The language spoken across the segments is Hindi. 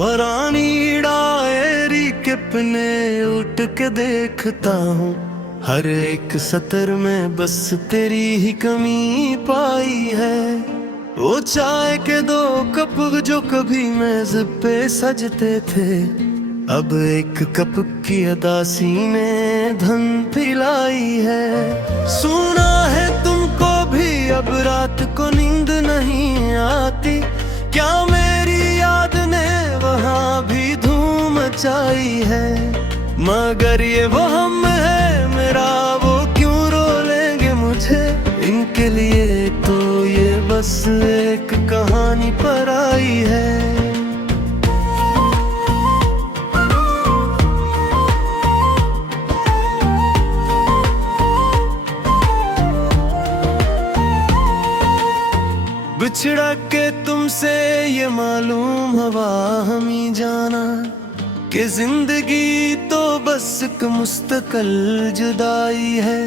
पुरानी डायरी के पन्ने उठ के देखता हूँ, हर एक सतर में बस तेरी ही कमी पाई है। वो चाय के 2 कप जो कभी मेज पे सजते थे, अब एक कप की अदासी ने धन पिलाई है। सुना है तुमको भी अब रात को नींद नहीं आती, क्या मेरी याद ने वहाँ भी धूम मचाई है। मगर ये वो हम है मेरा, वो क्यों रोलेंगे मुझे, इनके लिए तो ये बस एक कहानी पर आई है। बिछड़ा के तुमसे ये मालूम हवा हम ही जाना, कि जिंदगी तो बस एक मुस्तकिल जुदाई है।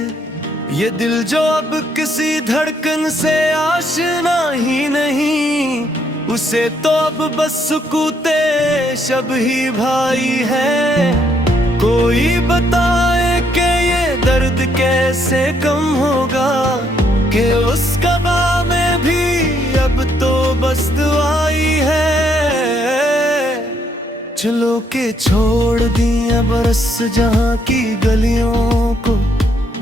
ये दिल जो अब किसी धड़कन से आशना ही नहीं, उसे तो अब बस सुकूते शब ही भाई है। कोई बताए कि ये दर्द कैसे कम होगा, कि उसका बाम में भी अब तो बस दुआई है। चलो के छोड़ दिया बरस जहाँ की गलियों को,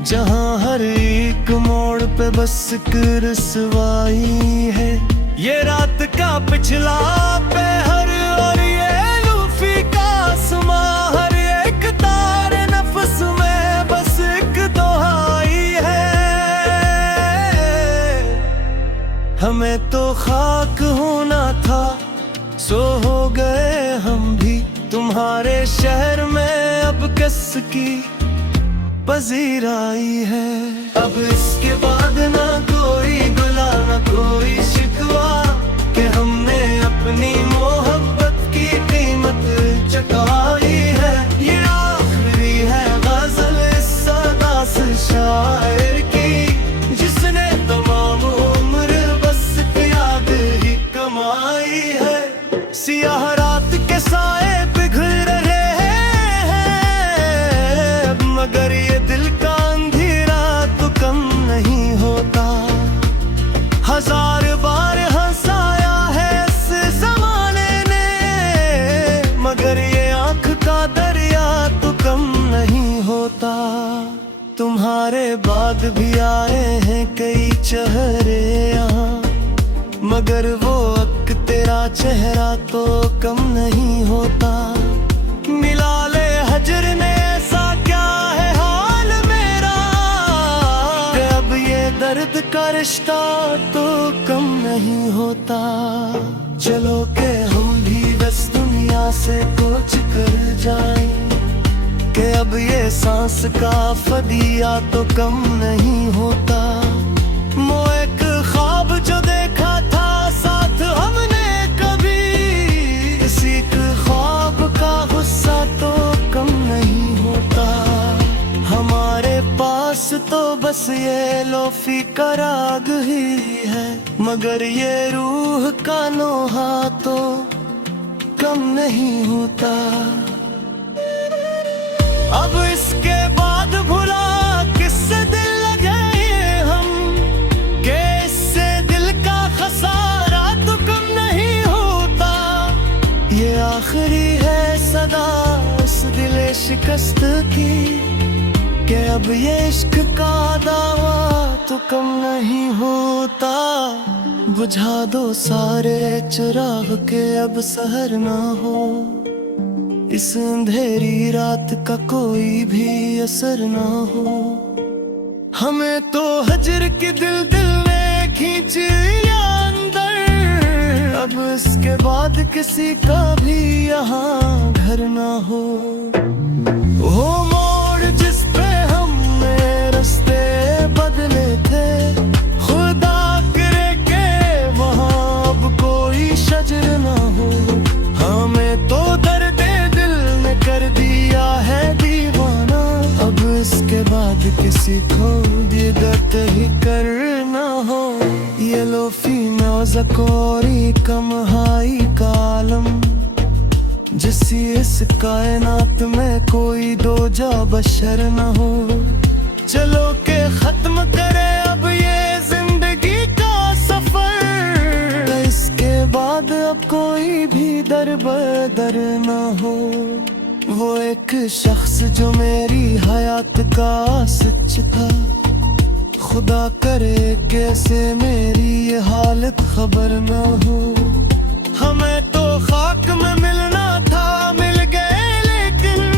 जहाँ हर एक मोड़ पे बस एक रसवाई है। ये रात का पिछला पहर और ये लूफी का आसमां, हर एक तारे नफ्स में बस एक दोहाई है। हमें तो खाक होना था, सो हो गए हम भी तुम्हारे शहर में, अब किसकी पजीराई है। अब इसके बाद ना कोई गुला ना कोई शिकवा, कि हमने अपनी मोहब्बत की कीमत चुकाई है। ये आखिरी है गजल इस सदास शायर की, जिसने तमाम उम्र बस याद ही कमाई है। सियाह रात के साए पिघल रहे हैं, मगर ये दिल का अंधेरा तो कम नहीं होता। 1000 बार हंसाया है इस जमाने ने, मगर ये आंख का दरिया तो कम नहीं होता। तुम्हारे बाद भी आए हैं कई चेहरे यहाँ, मगर वो अक तेरा चेहरा तो कम नहीं होता। मिला ले हजर ने ऐसा क्या है हाल मेरा, कि अब ये दर्द का रिश्ता तो कम नहीं होता। चलो के हम भी बस दुनिया से कुछ कर जाएं, कि अब ये सांस का फदिया तो कम नहीं होता। वो एक ख्वाब जो देखा था साथ हमने कभी, इसी ख्वाब का गुस्सा तो कम नहीं होता। हमारे पास तो बस ये लोफी का राग ही है, मगर ये रूह का नोहा तो कम नहीं होता। अब इसके बाद भुला किससे दिल लगे हम, कि इससे दिल का खसारा तो कम नहीं होता। ये आखिरी है सदा उस दिल शिकस्त की, कि अब ये इश्क का दावा तो कम नहीं होता। बुझा दो सारे चिराग के अब सहर ना हो, इस अंधेरी रात का कोई भी असर ना हो। हमें तो हजर की दिल दिल ने खींच लिया अंदर, अब इसके बाद किसी का भी यहाँ घर ना हो। वो मोड़ जिस पे हमने रास्ते बदले थे, खुदा करे के वहाँ अब कोई शजर ना हो। हमें तो दर्द कर दिया है दीवाना, अब इसके बाद किसी को दर्द ही करना हो। ये लोफी नौज़कोरी कम हाई कालम, जिस इस कायनात में कोई दो जा बशर न हो। चलो के खत्म करे अब ये जिंदगी का सफर, इसके बाद अब कोई भी दर बदर न हो। वो एक शख्स जो मेरी हयात का सच था, खुदा करे कैसे मेरी ये हालत खबर न हो। हमें तो खाक में मिलना था, मिल गए लेकिन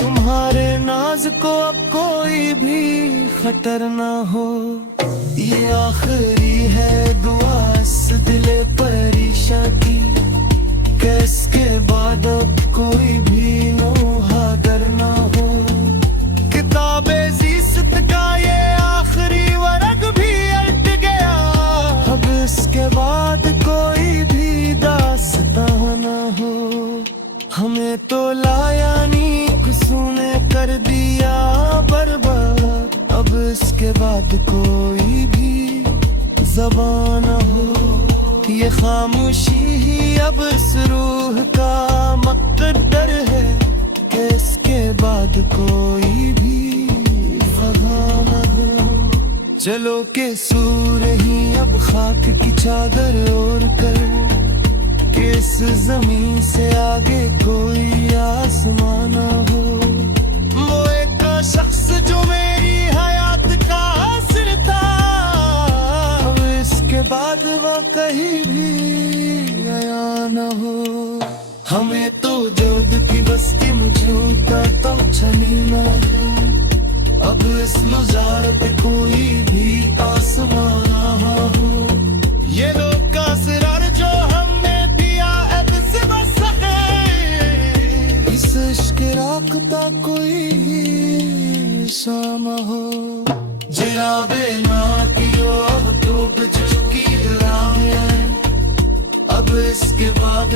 तुम्हारे नाज को अब कोई भी खतर ना हो। ये आखिरी है दुआ इस दिले परेशान की, किसके बाद अब कोई भी नोहा करना हो। किताबे ज़ीस्त का ये आखिरी वर्ग भी अल्ट गया, अब इसके बाद कोई भी दास्तां न हो। हमें तो लाया नीकसू ने कर दिया बर्बाद, अब इसके बाद कोई भी ज़बान न हो। ये खामोशी ही अब इस रूह का मक़द्दर है, कि इसके बाद कोई भी फ़ग़ा न हो। चलो के सूर ही अब खाक की चादर ओढ़ कर, कि इस ज़मीन से आगे कोई आसमान न हो। वो एक शख्स जो मेरी हयात का असर था, अब इसके बाद वह कहीं भी आया न हो। हमें तो जल्द की बस की मौजूदा तो चली ना है, अब इस गुज़ार पे कोई भी आसमान ना हो। ये लोग का सिरार जो हमने दिया अब से बस है, इस इश्क राखता कोई शाम हो। जराबे ना कियो अब तो चुकी राम है, अब इसके बाद